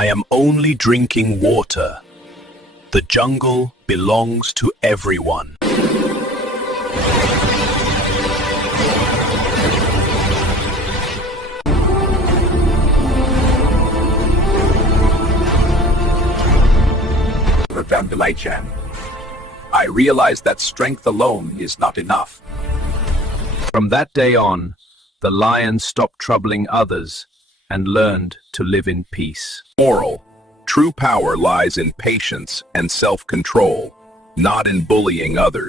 I am only drinking water. The jungle belongs to everyone. I realized that strength alone is not enough. From that day on, the lion stopped troubling others and learned to live in peace. Moral: true power lies in patience and self-control, not in bullying others.